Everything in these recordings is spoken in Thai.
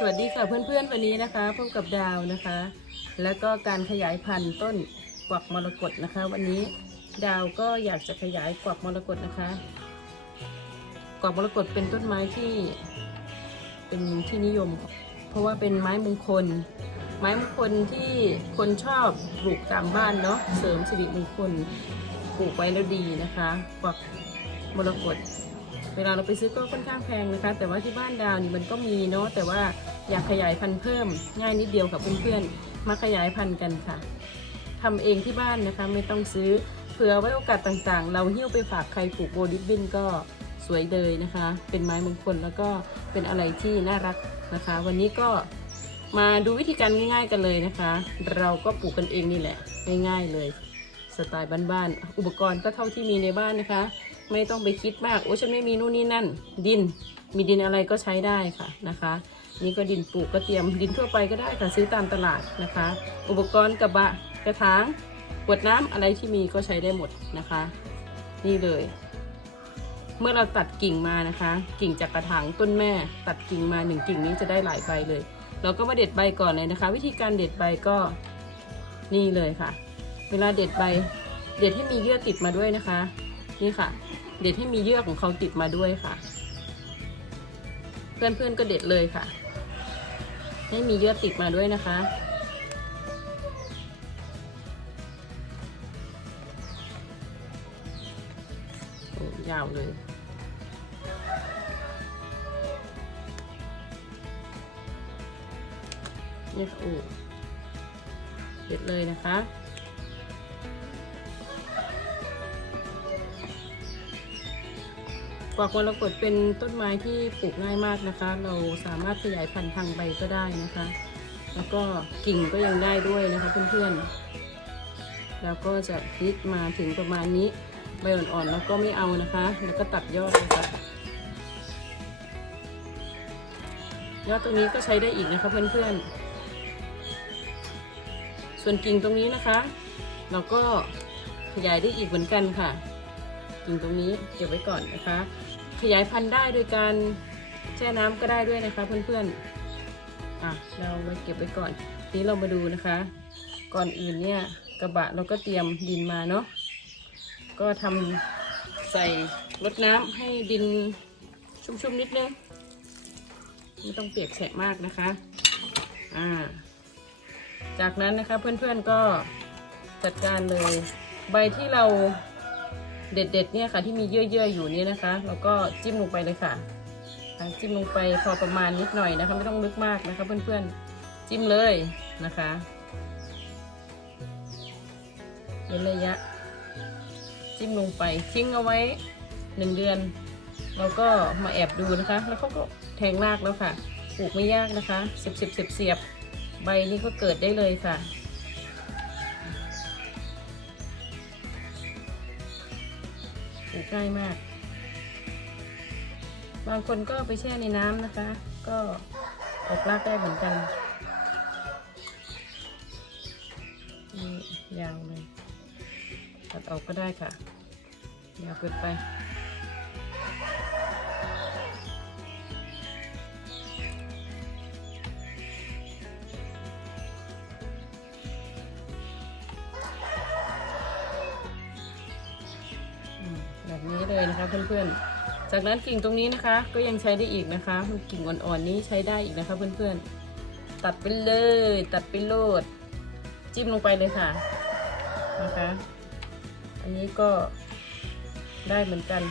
สวัสดีค่ะเพื่อนๆวันนี้นะคะพบกับดาวนะคะ แล้วก็การขยายพันธุ์ต้นกวักมรกตนะคะ วันนี้ดาวก็อยากจะขยายกวักมรกตนะคะกวักมรกตเป็นต้นไม้ที่เป็นที่นิยม เพราะว่าเป็นไม้มงคล ไม้มงคลที่คนชอบปลูกตามบ้านเนาะเสริมสิริมงคลปลูกไว้แล้วดีนะคะกวักมรกต เวลาเราไปซื้อก็ค่อนข้างแพงนะคะ แต่ว่าที่บ้านดาวนี่มันก็มีเนาะแต่ว่าอยากขยายพันธุ์เพิ่ม ง่ายนิดเดียวกับเพื่อนๆมาขยายพันธุ์กันค่ะทำเองที่บ้านนะคะไม่ต้องซื้อเผื่อไว้โอกาสต่างๆ เราหิ้วไปฝากใครปลูกโบดิบบินก็สวยเลยนะคะ เป็นไม้มงคลแล้วก็เป็นอะไรที่น่ารักนะคะ วันนี้ก็มาดูวิธีการง่าย ๆ กันเลยนะคะ เราก็ปลูกกันเองนี่แหละง่าย ๆเลย สไตล์บ้านๆอุปกรณ์ก็เท่าที่มีในบ้านนะคะ ไม่ต้องไปคิดมาก โอ้ฉันไม่มีนู่นนี่นั่น ดิน มีดินอะไรก็ใช้ได้ค่ะนะคะ นี่ก็ดินปลูกก็เตรียมดินทั่วไปก็ได้ค่ะซื้อตามตลาดนะคะ อุปกรณ์กระบะกระถางขวดน้ำอะไรที่มีก็ใช้ได้หมดนะคะ นี่เลย เมื่อเราตัดกิ่งมานะคะ กิ่งจากกระถางต้นแม่ ตัดกิ่งมาหนึ่งกิ่งนี้จะได้หลายใบเลย เราก็มาเด็ดใบก่อนเลยนะคะ วิธีการเด็ดใบก็นี่เลยค่ะ เวลาเด็ดใบ เด็ดให้มีเยื่อติดมาด้วยนะคะ นี่ค่ะ เด็ดให้มีเยื่อของเขาติดมาด้วยค่ะ เพื่อนๆก็เด็ดเลยค่ะ ให้มีเยื่อติดมาด้วยนะคะยาวเลยนี่ค่ะโอ้เด็ดเลยนะคะ กวักมรกตเป็นต้นไม้ที่ปลูกง่ายมากนะคะ เราสามารถขยายพันธุ์ทางใบก็ได้นะคะ แล้วก็กิ่งก็ยังได้ด้วยนะคะเพื่อนๆแล้วก็จะพลิกมาถึงประมาณนี้ใบอ่อนๆแล้วก็ไม่เอานะคะ แล้วก็ตัดยอดเลยค่ะยอดตรงนี้ก็ใช้ได้อีกนะคะเพื่อนๆ ส่วนกิ่งตรงนี้นะคะ เราก็ขยายได้อีกเหมือนกันค่ะ กิ่งตรงนี้เก็บไว้ก่อนนะคะ ขยายพันธุ์ได้โดยการแช่น้ำก็ได้ด้วยนะคะเพื่อนๆอะเราไว้เก็บไว้ก่อน นี้เรามาดูนะคะ ก่อนอื่นเนี่ยกระบะเราก็เตรียมดินมาเนาะก็ทำใส่รดน้ำให้ดินชุ่มๆนิดนึงไม่ต้องเปียกแฉะมากนะคะอ่าจากนั้นนะคะเพื่อนๆก็จัดการเลย ใบที่เรา เด็ดๆเนี่ยค่ะที่มีเยื่อๆอยู่เนี่ยนะคะ แล้วก็จิ้มลงไปเลยค่ะ จิ้มลงไปพอประมาณนิดหน่อยนะคะ ไม่ต้องลึกมากนะคะ เพื่อนๆจิ้มเลยนะคะเป็นระยะ จิ้มลงไปทิ้งเอาไว้หนึ่งเดือนเราก็มาแอบดูนะคะ แล้วเขาก็แทงรากแล้วค่ะปลูกไม่ยากนะคะเสียบเสียบเสียบเสียบใบนี้ก็เกิดได้เลยค่ะ ปลูกล้มาก บางคนก็ไปแช่ในน้ำนะคะ ก็ออกรากได้เหมือนกันนี่ยาวเลยตัดออกก็ได้ค่ะยาวเกินไป เลยนะคะเพื่อนๆ จากนั้นกิ่งตรงนี้นะคะ ก็ยังใช้ได้อีกนะคะมันกิ่งอ่อนๆนี้ใช้ได้อีกนะคะเพื่อนๆ ตัดไปเลย ตัดไปโลด จิ้มลงไปเลยค่ะนะคะ อันนี้ก็ได้เหมือนกัน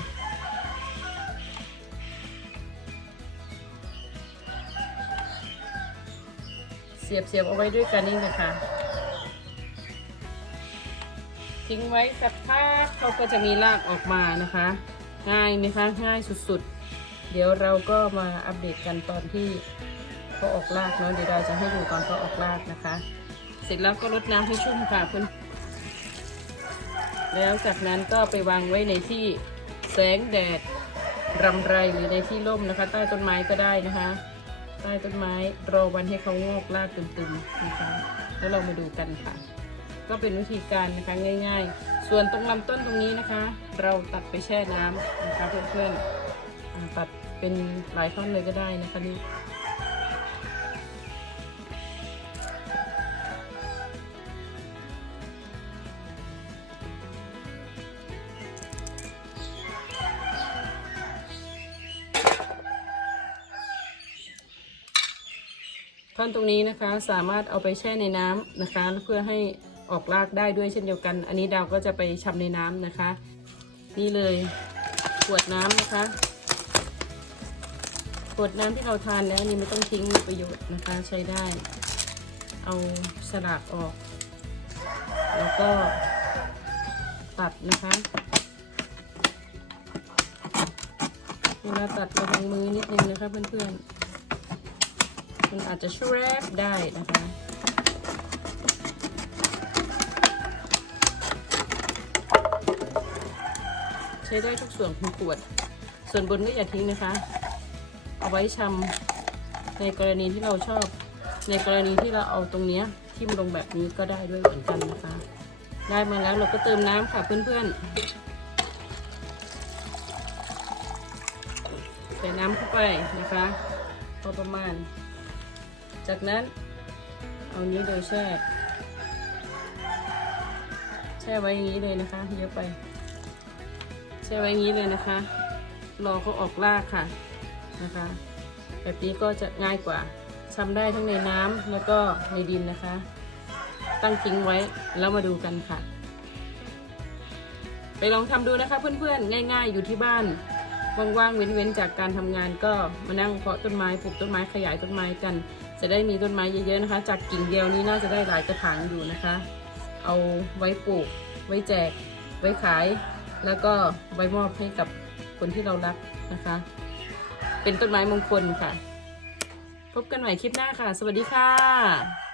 เสียบเสียบเอาไว้ด้วยกันนี่นะคะ ทิ้งไว้สักพักเขาก็จะมีรากออกมานะคะ ง่ายไหมคะง่ายสุดๆ เดี๋ยวเราก็มาอัปเดตกันตอนที่เขาออกรากเนาะเดี๋ยวเราจะให้ดูตอนเขาออกรากนะคะ เสร็จแล้วก็รดน้ำให้ชุ่มค่ะเพื่อนแล้วจากนั้นก็ไปวางไว้ในที่แสงแดดรำไรหรือในที่ร่มนะคะ ใต้ต้นไม้ก็ได้นะคะใต้ต้นไม้รอวันให้เขางอกรากตึมๆนะคะ แล้วเรามาดูกันค่ะ ก็เป็นวิธีการนะคะง่าย ๆ ส่วนตรงลำต้นตรงนี้นะคะ เราตัดไปแช่น้ำนะคะเพื่อนๆตัดเป็นหลายท่อนเลยก็ได้นะคะนี่ท่อนตรงนี้นะคะสามารถเอาไปแช่ในน้ำนะคะ เพื่อให้ ออกรากได้ด้วยเช่นเดียวกัน อันนี้ดาวก็จะไปชำในน้ำนะคะ นี่เลยขวดน้ำนะคะขวดน้ำที่เราทานแล้วนี่ไม่ต้องทิ้งมีประโยชน์นะคะใช้ได้ เอาสลากออก แล้วก็ตัดนะคะเวลาตัดระวังมือนิดนึงนะคะเพื่อนๆมันอาจจะแชบได้นะคะ ใช้ได้ทุกส่วนของขวด ส่วนบนก็อย่าทิ้งนะคะ เอาไว้ชำในกรณีที่เราชอบ ในกรณีที่เราเอาตรงเนี้ยทิ่มลงแบบนี้ก็ได้ด้วยเหมือนกันนะคะ ได้มาแล้วเราก็เติมน้ำค่ะเพื่อนๆ ใส่น้ำเข้าไปนะคะพอประมาณ จากนั้นเอานี้เลยแช่ แช่ไว้อย่างนี้เลยนะคะเยอะไป ช่ไว้งนี้เลยนะคะ รอเขาออกรากค่ะนะคะ แบบนี้ก็จะง่ายกว่าชำได้ทั้งในน้ำแล้วก็ในดินนะคะ ตั้งทิ้งไว้แล้วมาดูกันค่ะ ไปลองทำดูนะคะ เพื่อนๆ ง่าย ๆ อยู่ที่บ้านว่างๆเว้นๆจากการทำงานก็มานั่งเพาะต้นไม้ปลูกต้นไม้ขยายต้นไม้กัน จะได้มีต้นไม้เยอะๆนะคะ จากกิ่งเดียวนี้น่าจะได้หลายกระถางอยู่นะคะ เอาไว้ปลูก ไว้แจก ไว้ขาย แล้วก็ไว้มอบให้กับคนที่เรารักนะคะ เป็นต้นไม้มงคลค่ะ พบกันใหม่คลิปหน้าค่ะ สวัสดีค่ะ